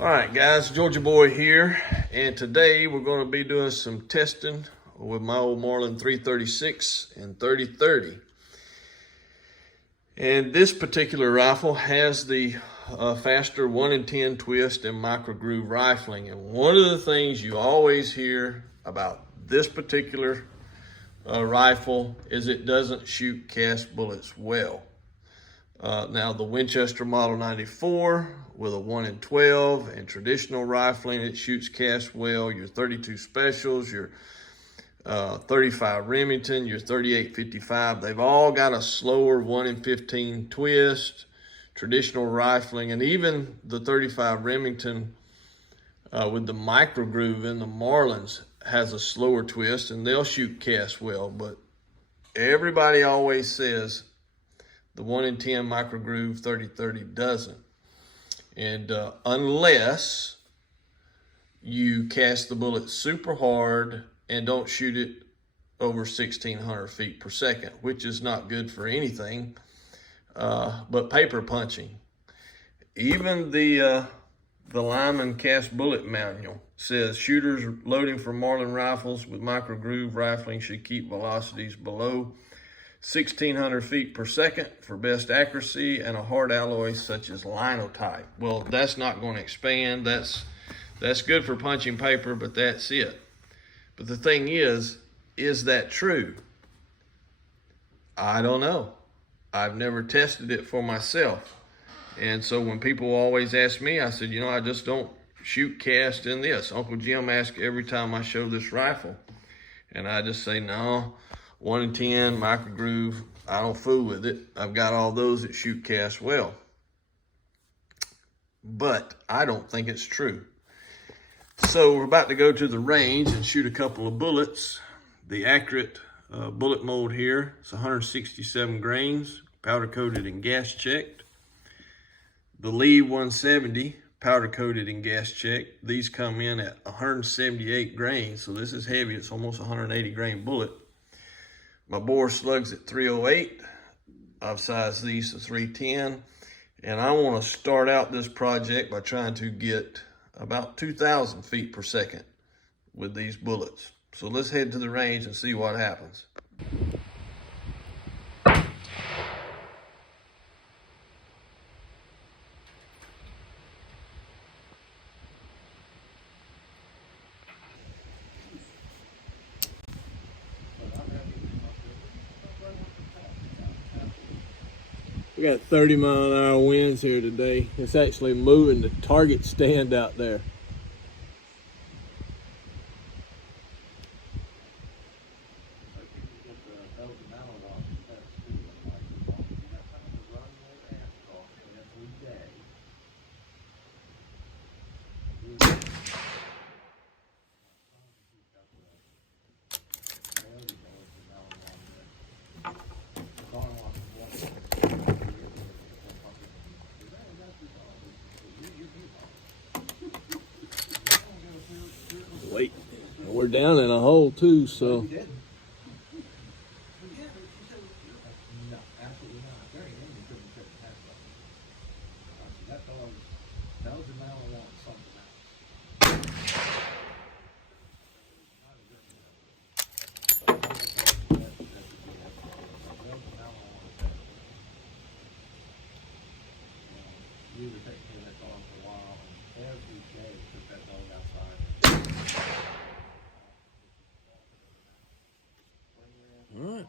All right, guys, Georgia Boy here, and today we're going to be doing some testing with my old Marlin 336 and 3030. And this particular rifle has the faster 1 in 10 twist and microgroove rifling. And one of the things you always hear about this particular rifle is it doesn't shoot cast bullets well. Now the Winchester Model 94 with a 1 in 12 and traditional rifling, it shoots cast well. Your 32 specials, your 35 Remington, your 38-55, they've all got a slower 1 in 15 twist, traditional rifling, and even the 35 Remington with the microgroove in the Marlins has a slower twist, and they'll shoot cast well. But everybody always says the 1 in 10 microgroove 3030 doesn't. And unless you cast the bullet super hard and don't shoot it over 1,600 feet per second, which is not good for anything but paper punching. Even the Lyman Cast Bullet Manual says shooters loading for Marlin rifles with microgroove rifling should keep velocities below 1,600 feet per second for best accuracy and a hard alloy such as linotype. Well, that's not going to expand. That's good for punching paper, but that's it. But the thing is that true? I don't know. I've never tested it for myself. And so when people always ask me, I said, you know, I just don't shoot cast in this. Uncle Jim asks every time I show this rifle. And I just say, no, 1 in 10, microgroove, I don't fool with it. I've got all those that shoot cast well. But I don't think it's true. So we're about to go to the range and shoot a couple of bullets. The accurate bullet mold here is 167 grains, powder coated and gas checked. The Lee 170, powder coated and gas checked. These come in at 178 grains, so this is heavy. It's almost a 180 grain bullet. My bore slugs at 308. I've sized these to 310. And I want to start out this project by trying to get about 2,000 feet per second with these bullets. So let's head to the range and see what happens. We got 30-mile-an-hour winds here today. It's actually moving the target stand out there. Wait, we're down in a hole too, so. All right.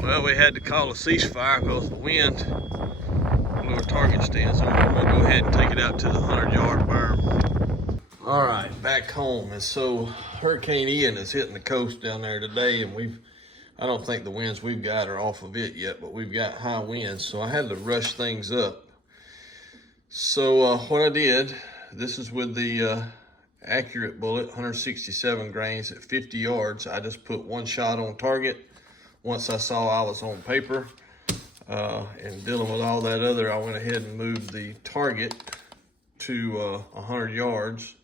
Well, we had to call a ceasefire because of the wind blew our target stand, so we're going to go ahead and take it out to the 100-yard berm. All right, back home. And so Hurricane Ian is hitting the coast down there today, and I don't think the winds we've got are off of it yet, but we've got high winds, so I had to rush things up. So what I did, this is with the accurate bullet, 167 grains at 50 yards. I just put one shot on target. Once I saw I was on paper and dealing with all that other, I went ahead and moved the target to 100 yards.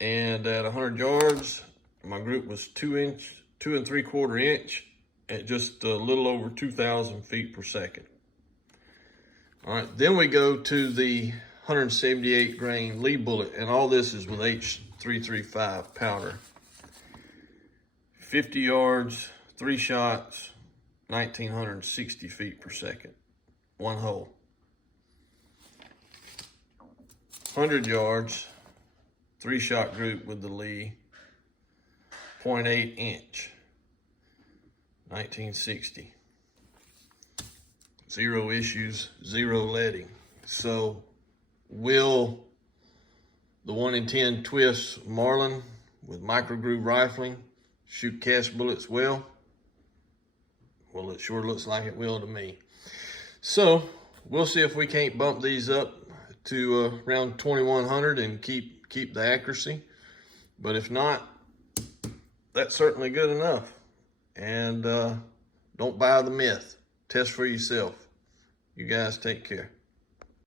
And at 100 yards, my group was 2 3/4 inch at just a little over 2,000 feet per second. All right, then we go to the 178 grain Lee bullet, and all this is with H.335 powder. 50 yards, 3 shots, 1960 feet per second, 1 hole. 100 yards, 3 shot group with the Lee, 0.8 inch, 1960. 0 issues, 0 leading. So will the 1 in 10 twist Marlin with microgroove rifling shoot cast bullets well? Well, it sure looks like it will to me. So we'll see if we can't bump these up to around 2100 and keep the accuracy. But if not, that's certainly good enough. And don't buy the myth. Test for yourself. You guys take care.